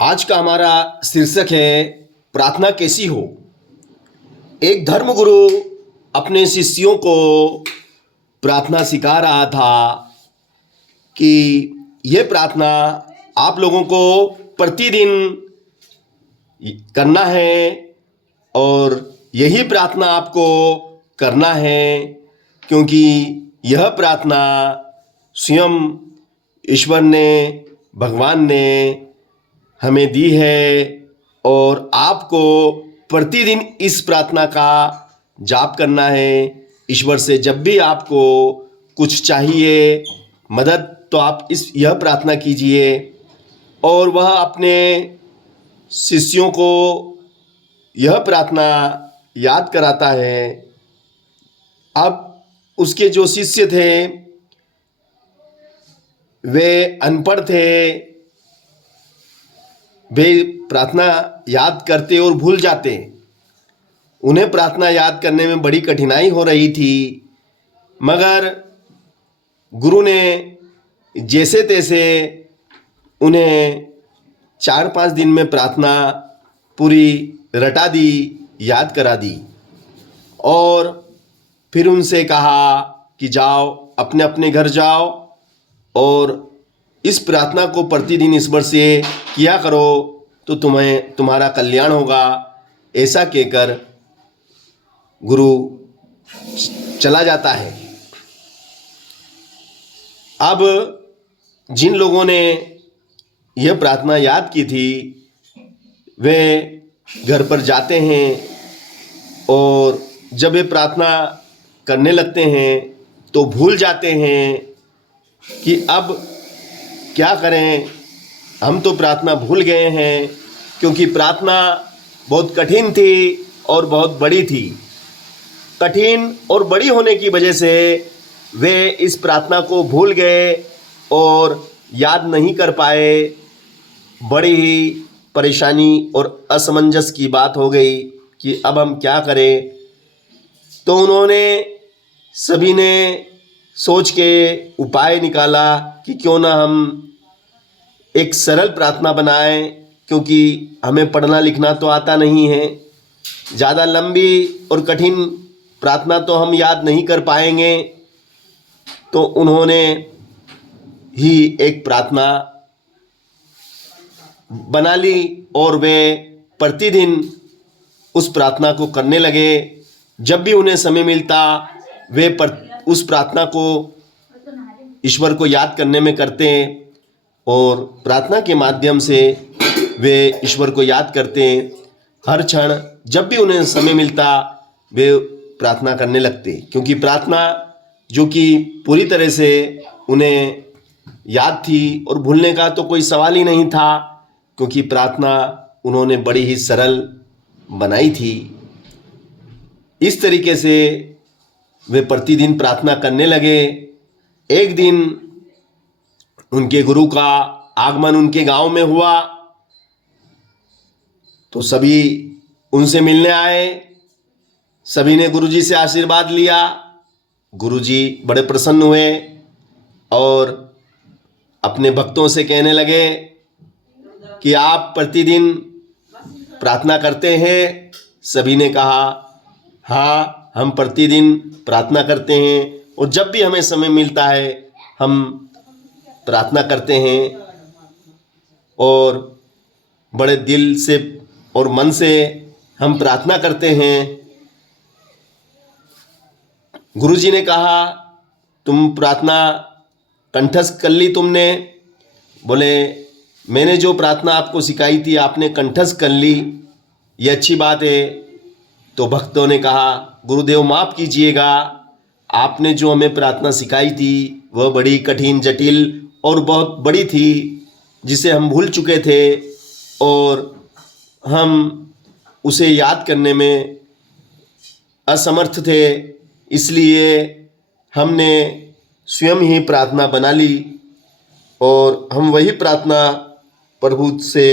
आज का हमारा शीर्षक है प्रार्थना कैसी हो। एक धर्मगुरु अपने शिष्यों को प्रार्थना सिखा रहा था कि यह प्रार्थना आप लोगों को प्रतिदिन करना है और यही प्रार्थना आपको करना है, क्योंकि यह प्रार्थना स्वयं ईश्वर ने, भगवान ने हमें दी है और आपको प्रतिदिन इस प्रार्थना का जाप करना है। ईश्वर से जब भी आपको कुछ चाहिए मदद, तो आप यह प्रार्थना कीजिए। और वह अपने शिष्यों को यह प्रार्थना याद कराता है। अब उसके जो शिष्य थे वे अनपढ़ थे, वे प्रार्थना याद करते और भूल जाते। उन्हें प्रार्थना याद करने में बड़ी कठिनाई हो रही थी, मगर गुरु ने जैसे तैसे उन्हें 4-5 दिन में प्रार्थना पूरी रटा दी, याद करा दी। और फिर उनसे कहा कि जाओ, अपने अपने घर जाओ और इस प्रार्थना को प्रतिदिन ईश्वर से किया करो, तो तुम्हारा कल्याण होगा। ऐसा कहकर गुरु चला जाता है। अब जिन लोगों ने यह प्रार्थना याद की थी वे घर पर जाते हैं और जब वे प्रार्थना करने लगते हैं तो भूल जाते हैं कि अब क्या करें, हम तो प्रार्थना भूल गए हैं, क्योंकि प्रार्थना बहुत कठिन थी और बहुत बड़ी थी। कठिन और बड़ी होने की वजह से वे इस प्रार्थना को भूल गए और याद नहीं कर पाए। बड़ी ही परेशानी और असमंजस की बात हो गई कि अब हम क्या करें। तो उन्होंने सभी ने सोच के उपाय निकाला कि क्यों ना हम एक सरल प्रार्थना बनाएं, क्योंकि हमें पढ़ना लिखना तो आता नहीं है। ज़्यादा लंबी और कठिन प्रार्थना तो हम याद नहीं कर पाएंगे। तो उन्होंने ही एक प्रार्थना बना ली और वे प्रतिदिन उस प्रार्थना को करने लगे। जब भी उन्हें समय मिलता वे उस प्रार्थना को ईश्वर को याद करने में करते और प्रार्थना के माध्यम से वे ईश्वर को याद करते। हर क्षण जब भी उन्हें समय मिलता वे प्रार्थना करने लगते, क्योंकि प्रार्थना जो कि पूरी तरह से उन्हें याद थी और भूलने का तो कोई सवाल ही नहीं था, क्योंकि प्रार्थना उन्होंने बड़ी ही सरल बनाई थी। इस तरीके से वे प्रतिदिन प्रार्थना करने लगे। एक दिन उनके गुरु का आगमन उनके गांव में हुआ, तो सभी उनसे मिलने आए। सभी ने गुरुजी से आशीर्वाद लिया। गुरुजी बड़े प्रसन्न हुए और अपने भक्तों से कहने लगे कि आप प्रतिदिन प्रार्थना करते हैं। सभी ने कहा हाँ, हम प्रतिदिन प्रार्थना करते हैं और जब भी हमें समय मिलता है हम प्रार्थना करते हैं और बड़े दिल से और मन से हम प्रार्थना करते हैं। गुरुजी ने कहा तुम प्रार्थना कंठस्थ कर ली तुमने? बोले मैंने जो प्रार्थना आपको सिखाई थी आपने कंठस्थ कर ली, ये अच्छी बात है। तो भक्तों ने कहा गुरुदेव माफ़ कीजिएगा, आपने जो हमें प्रार्थना सिखाई थी वह बड़ी कठिन, जटिल और बहुत बड़ी थी, जिसे हम भूल चुके थे और हम उसे याद करने में असमर्थ थे। इसलिए हमने स्वयं ही प्रार्थना बना ली और हम वही प्रार्थना प्रभु से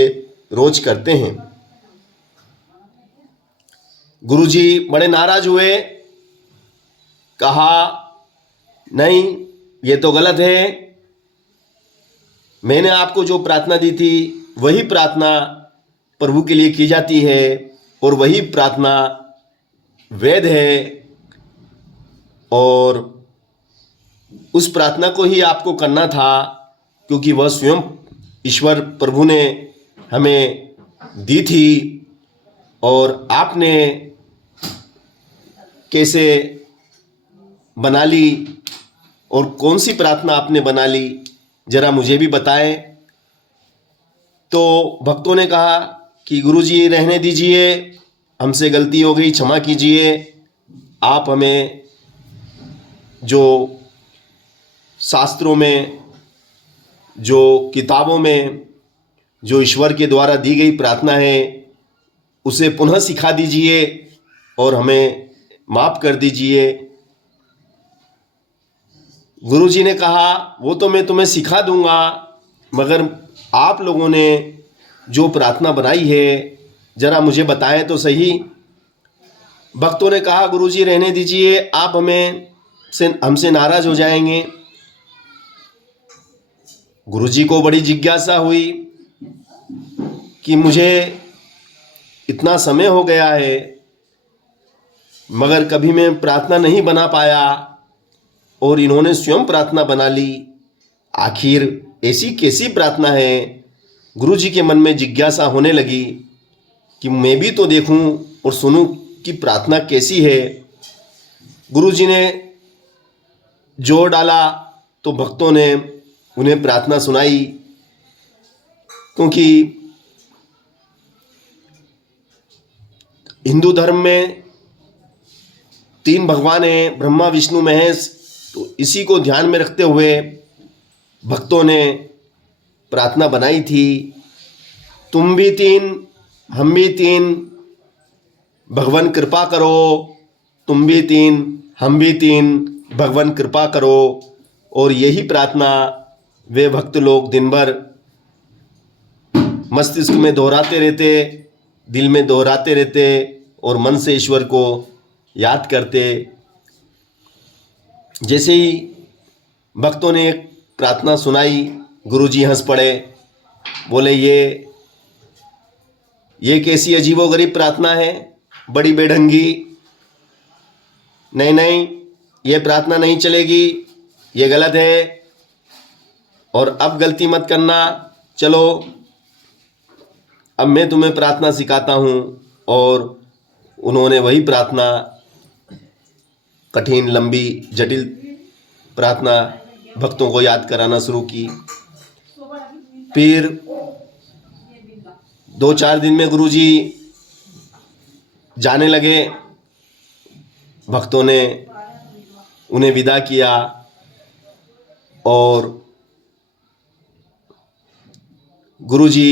रोज करते हैं। गुरुजी बड़े नाराज हुए, कहा नहीं, ये तो गलत है। मैंने आपको जो प्रार्थना दी थी वही प्रार्थना प्रभु के लिए की जाती है और वही प्रार्थना वेद है, और उस प्रार्थना को ही आपको करना था, क्योंकि वह स्वयं ईश्वर प्रभु ने हमें दी थी। और आपने कैसे बना ली और कौन सी प्रार्थना आपने बना ली, जरा मुझे भी बताएं। तो भक्तों ने कहा कि गुरुजी रहने दीजिए, हमसे गलती हो गई, क्षमा कीजिए। आप हमें जो शास्त्रों में, जो किताबों में जो ईश्वर के द्वारा दी गई प्रार्थना है उसे पुनः सिखा दीजिए और हमें माफ़ कर दीजिए। गुरुजी ने कहा वो तो मैं तुम्हें सिखा दूंगा, मगर आप लोगों ने जो प्रार्थना बनाई है जरा मुझे बताएं तो सही। भक्तों ने कहा गुरुजी रहने दीजिए, आप हमसे नाराज हो जाएंगे। गुरुजी को बड़ी जिज्ञासा हुई कि मुझे इतना समय हो गया है मगर कभी मैं प्रार्थना नहीं बना पाया, और इन्होंने स्वयं प्रार्थना बना ली। आखिर ऐसी कैसी प्रार्थना है? गुरुजी के मन में जिज्ञासा होने लगी कि मैं भी तो देखूं और सुनूं कि प्रार्थना कैसी है। गुरुजी ने जोर डाला तो भक्तों ने उन्हें प्रार्थना सुनाई, क्योंकि हिंदू धर्म में 3 भगवान हैं, ब्रह्मा विष्णु महेश। तो इसी को ध्यान में रखते हुए भक्तों ने प्रार्थना बनाई थी, तुम भी 3 हम भी 3 भगवान कृपा करो, तुम भी 3 हम भी 3 भगवान कृपा करो। और यही प्रार्थना वे भक्त लोग दिन भर मस्तिष्क में दोहराते रहते, दिल में दोहराते रहते और मन से ईश्वर को याद करते। जैसे ही भक्तों ने एक प्रार्थना सुनाई, गुरुजी हंस पड़े, बोले ये कैसी अजीबोगरीब प्रार्थना है, बड़ी बेढंगी। नहीं, ये प्रार्थना नहीं चलेगी, ये गलत है, और अब गलती मत करना। चलो अब मैं तुम्हें प्रार्थना सिखाता हूँ। और उन्होंने वही प्रार्थना, कठिन लंबी जटिल प्रार्थना भक्तों को याद कराना शुरू की। फिर 2-4 दिन में गुरुजी जाने लगे। भक्तों ने उन्हें विदा किया और गुरुजी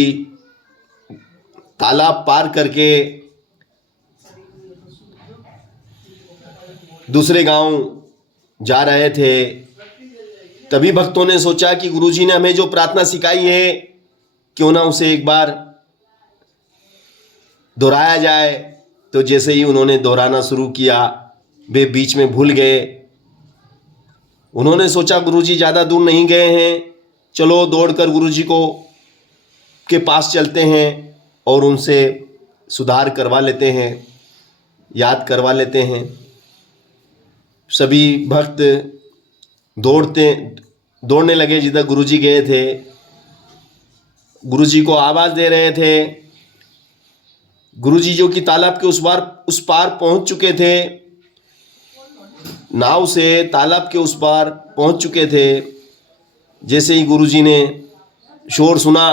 तालाब पार करके दूसरे गांव जा रहे थे। तभी भक्तों ने सोचा कि गुरुजी ने हमें जो प्रार्थना सिखाई है क्यों ना उसे एक बार दोहराया जाए। तो जैसे ही उन्होंने दोहराना शुरू किया, वे बीच में भूल गए। उन्होंने सोचा गुरुजी ज़्यादा दूर नहीं गए हैं, चलो दौड़कर गुरुजी के पास चलते हैं और उनसे सुधार करवा लेते हैं, याद करवा लेते हैं। सभी भक्त दौड़ने लगे जिधर गुरुजी गए थे। गुरुजी को आवाज़ दे रहे थे। गुरुजी जो कि तालाब के उस पार पहुंच चुके थे, नाव से तालाब के उस पार पहुंच चुके थे। जैसे ही गुरुजी ने शोर सुना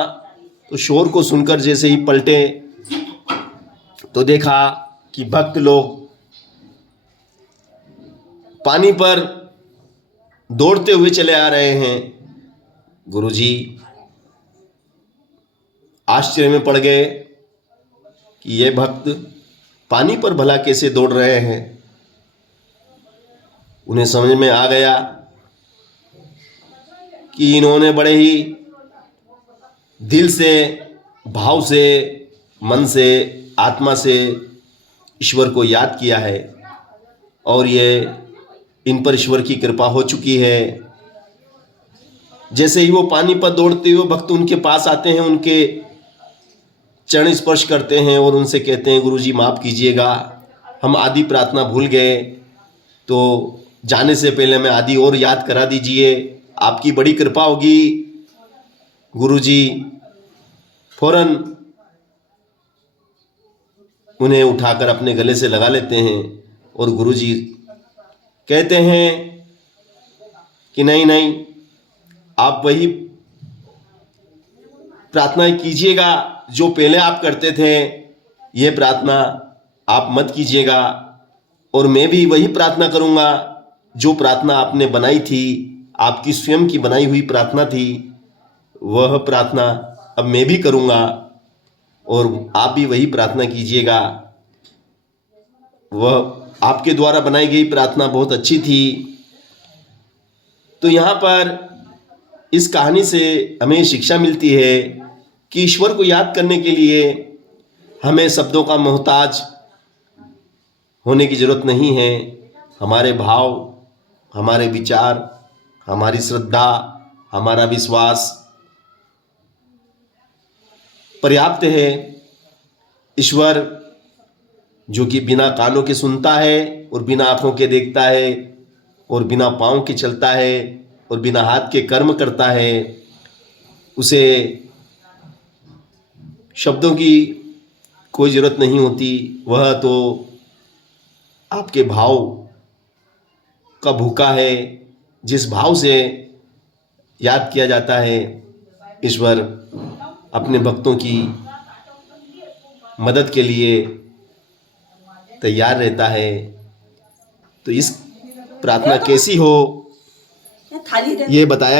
तो शोर को सुनकर जैसे ही पलटे तो देखा कि भक्त लोग पानी पर दौड़ते हुए चले आ रहे हैं। गुरुजी आश्चर्य में पड़ गए कि ये भक्त पानी पर भला कैसे दौड़ रहे हैं। उन्हें समझ में आ गया कि इन्होंने बड़े ही दिल से, भाव से, मन से, आत्मा से ईश्वर को याद किया है और ये इन पर ईश्वर की कृपा हो चुकी है। जैसे ही वो पानी पर दौड़ते हुए भक्त उनके पास आते हैं, उनके चरण स्पर्श करते हैं और उनसे कहते हैं गुरुजी माफ़ कीजिएगा, हम आदि प्रार्थना भूल गए, तो जाने से पहले हमें आदि और याद करा दीजिए, आपकी बड़ी कृपा होगी। गुरुजी फौरन उन्हें उठाकर अपने गले से लगा लेते हैं और गुरुजी कहते हैं कि नहीं नहीं, आप वही प्रार्थना कीजिएगा जो पहले आप करते थे, ये प्रार्थना आप मत कीजिएगा, और मैं भी वही प्रार्थना करूँगा जो प्रार्थना आपने बनाई थी, आपकी स्वयं की बनाई हुई प्रार्थना थी, वह प्रार्थना अब मैं भी करूँगा और आप भी वही प्रार्थना कीजिएगा। वह आपके द्वारा बनाई गई प्रार्थना बहुत अच्छी थी। तो यहाँ पर इस कहानी से हमें शिक्षा मिलती है कि ईश्वर को याद करने के लिए हमें शब्दों का मोहताज होने की ज़रूरत नहीं है। हमारे भाव, हमारे विचार, हमारी श्रद्धा, हमारा विश्वास पर्याप्त है। ईश्वर जो कि बिना कानों के सुनता है और बिना आँखों के देखता है और बिना पाँव के चलता है और बिना हाथ के कर्म करता है, उसे शब्दों की कोई ज़रूरत नहीं होती। वह तो आपके भाव का भूखा है। जिस भाव से याद किया जाता है, ईश्वर अपने भक्तों की मदद के लिए तैयार रहता है। तो इस प्रार्थना कैसी हो ये बताया गया।